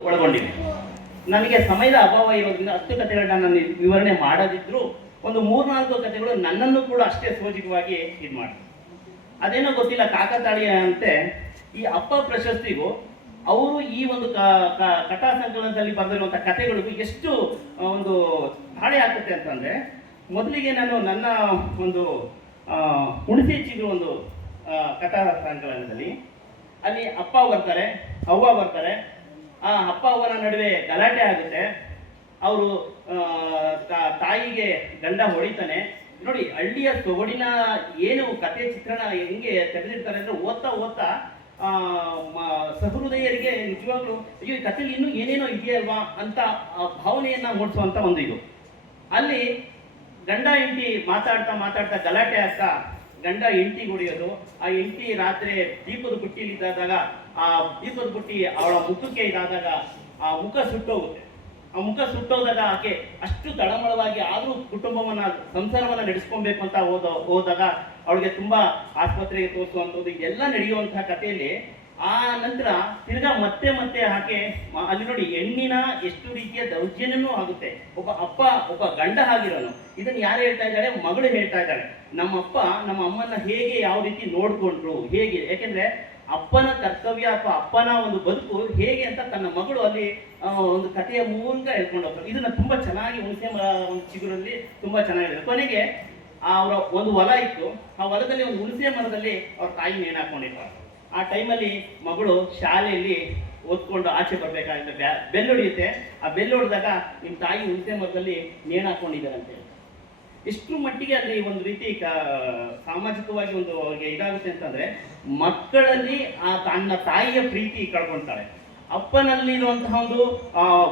ಒಳಗೊಂಡಿದೆ. ನನಗೆ ಸಮಯದ ಅಭಾವ ಇರೋದ್ರಿಂದ ಹತ್ತು ಕಥೆಗಳನ್ನ ನಾನು ವಿವರಣೆ ಮಾಡದಿದ್ರು ಒಂದು ಮೂರ್ನಾಲ್ಕು ಕಥೆಗಳು ನನ್ನನ್ನು ಕೂಡ ಅಷ್ಟೇ ಸೋಜಿಕವಾಗಿ ಇದು ಮಾಡ ಅದೇನೋ ಗೊತ್ತಿಲ್ಲ ಕಾಕತಾಳಿಯ ಅಂತೆ ಈ ಅಪ್ಪ ಪ್ರಶಸ್ತಿಗೂ ಅವರು ಈ ಒಂದು ಕಥಾ ಸಂಕಲನದಲ್ಲಿ ಬರೆದಿರುವಂಥ ಕಥೆಗಳಿಗೂ ಎಷ್ಟು ಒಂದು ತಾಳೆ ಆಗ್ತದೆ ಅಂತಂದ್ರೆ ಮೊದಲಿಗೆ ನಾನು ನನ್ನ ಒಂದು ಹುಣಸೆ ಚಿಗುರು ಒಂದು ಕಥಾ ಸಂಕಲನದಲ್ಲಿ ಅಲ್ಲಿ ಅಪ್ಪ ಬರ್ತಾರೆ, ಅವ್ವ ಬರ್ತಾರೆ ಆ ಅಪ್ಪ ಅವರ ನಡುವೆ ಗಲಾಟೆ ಆಗುತ್ತೆ. ಅವರು ತಾಯಿಗೆ ಗಂಡ ಹೊಡಿತಾನೆ. ನೋಡಿ, ಹಳ್ಳಿಯ ಸೊಗಡಿನ ಏನು ಕತೆ ಚಿತ್ರಣ ಹೆಂಗೆ ತೆಗೆದಿರ್ತಾರೆ ಅಂದ್ರೆ ಓದ್ತಾ ಓದ್ತಾ ಸಹೃದಯರಿಗೆ ನಿಜವಾಗ್ಲೂ, ಅಯ್ಯೋ, ಈ ಕಥೆಲಿ ಇನ್ನೂ ಏನೇನೋ ಇದೆಯಲ್ವಾ ಅಂತ ಭಾವನೆಯನ್ನ ಮೂಡಿಸುವಂತ ಒಂದು ಇದು. ಅಲ್ಲಿ ಗಂಡ ಹೆಂಡತಿ ಮಾತಾಡ್ತಾ ಮಾತಾಡ್ತಾ ಗಲಾಟೆ ಆಗ್ತಾ ಗಂಡ ಹೆಂಡತಿ ಹೊಡೆಯೋದು, ಆ ಹೆಂಡತಿ ರಾತ್ರಿ ದೀಪದ ಬುಟ್ಟಿಲಿ ಇದ್ದಾಗ ಆ ದೀಪದ ಬುಟ್ಟಿ ಅವಳ ಮುಖಕ್ಕೆ ಇದಾದಾಗ ಆ ಮುಖ ಸುಟ್ಟೋಗುತ್ತೆ. ಆ ಮುಖ ಸುಟ್ಟೋದಾಗ ಆಕೆ ಅಷ್ಟು ತಳಮಳವಾಗಿ ಆದರೂ ಕುಟುಂಬವನ್ನ, ಸಂಸಾರವನ್ನ ನಡೆಸ್ಕೊಬೇಕು ಅಂತ ಹೋದ, ಹೋದಾಗ ಅವಳಿಗೆ ತುಂಬಾ ಆಸ್ಪತ್ರೆಗೆ ತೋರಿಸುವಂಥದ್ದು ಎಲ್ಲ ನಡೆಯುವಂತಹ ಕಥೆಯಲ್ಲಿ ಆ ನಂತರ ತಿರ್ಗಾ ಮತ್ತೆ ಮತ್ತೆ ಹಾಕಿ ಅಲ್ಲಿ ನೋಡಿ ಹೆಣ್ಣಿನ ಎಷ್ಟು ರೀತಿಯ ದೌರ್ಜನ್ಯನೂ ಆಗುತ್ತೆ. ಒಬ್ಬ ಅಪ್ಪ, ಒಬ್ಬ ಗಂಡ ಆಗಿರೋನು ಇದನ್ನು ಯಾರು ಹೇಳ್ತಾ ಇದ್ದಾಳೆ? ಮಗಳು ಹೇಳ್ತಾ ಇದ್ದಾಳೆ. ನಮ್ಮಪ್ಪ ನಮ್ಮ ಅಮ್ಮನ ಹೇಗೆ ಯಾವ ರೀತಿ ನೋಡ್ಕೊಂಡ್ರು, ಹೇಗೆ? ಯಾಕೆಂದ್ರೆ ಅಪ್ಪನ ಕರ್ತವ್ಯ ಅಥವಾ ಅಪ್ಪನ ಒಂದು ಬದುಕು ಹೇಗೆ ಅಂತ ತನ್ನ ಮಗಳು ಅಲ್ಲಿ ಒಂದು ಕಥೆಯ ಮೂಲಕ ಹೇಳ್ಕೊಂಡು ಹೋಗ್ತಾರೆ ಇದನ್ನ ತುಂಬಾ ಚೆನ್ನಾಗಿ ಹುಣಸೆ ಒಂದು ಚಿಗುರಲ್ಲಿ ತುಂಬಾ ಚೆನ್ನಾಗಿದೆ. ಕೊನೆಗೆ ಅವರ ಒಂದು ಹೊಲ ಇತ್ತು. ಆ ಹೊಲದಲ್ಲಿ, ಒಂದು ಹುಣಸೆ ಮರದಲ್ಲಿ ಅವ್ರ ತಾಯಿ ನೇಣು ಆ ಟೈಮಲ್ಲಿ ಮಗಳು ಶಾಲೆಯಲ್ಲಿ ಓದ್ಕೊಂಡು ಆಚೆ ಬರ್ಬೇಕಾಗುತ್ತೆ ಬೆಲ್ಲೊಡಿಯುತ್ತೆ ಆ ಬೆಲ್ಲೊಡ್ದಾಗ ನಿಮ್ಮ ತಾಯಿ ಹುಣಸೆ ಮರದಲ್ಲಿ ನೇಣ ಹಾಕೊಂಡಿದ್ದಾರೆ ಅಂತ ಹೇಳಿ ಎಷ್ಟು ಮಟ್ಟಿಗೆ ಅಲ್ಲಿ ಒಂದು ರೀತಿ ಸಾಮಾಜಿಕವಾಗಿ ಒಂದು ಅವ್ರಿಗೆ ಇದಾಗುತ್ತೆ ಅಂತಂದ್ರೆ ಮಕ್ಕಳಲ್ಲಿ ಆ ತನ್ನ ತಾಯಿಯ ಪ್ರೀತಿ ಕಳ್ಕೊಳ್ತಾರೆ ಅಪ್ಪನಲ್ಲಿ ಇರುವಂತಹ ಒಂದು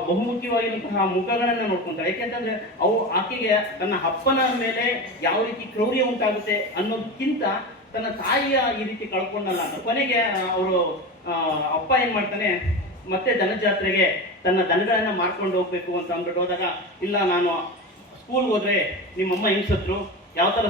ಬಹುಮುಖ್ಯವಾಗಿರುವಂತಹ ಮುಖಗಳನ್ನ ನೋಡ್ಕೊಂತಾಳೆ ಯಾಕೆಂತಂದ್ರೆ ಅವು ಆಕೆಗೆ ತನ್ನ ಅಪ್ಪನ ಮೇಲೆ ಯಾವ ರೀತಿ ಕ್ರೌರ್ಯ ಉಂಟಾಗುತ್ತೆ ಅನ್ನೋದಕ್ಕಿಂತ ತನ್ನ ತಾಯಿಯ ಈ ರೀತಿ ಕಳ್ಕೊಂಡಲ್ಲ ಅಂತ. ಕೊನೆಗೆ ಅವರು ಅಪ್ಪ ಏನ್ ಮಾಡ್ತಾನೆ, ಮತ್ತೆ ದನ ಜಾತ್ರೆಗೆ ತನ್ನ ದನಗಳನ್ನ ಮಾರ್ಕೊಂಡು ಹೋಗ್ಬೇಕು ಅಂತ ಅಂದ್ಬಿಟ್ಟು ಹೋದಾಗ, ಇಲ್ಲ, ನಾನು ಸ್ಕೂಲ್ಗೆ ಹೋದ್ರೆ ನಿಮ್ಮಮ್ಮ ಹಿಂಸತ್ರು ಯಾವ ತರ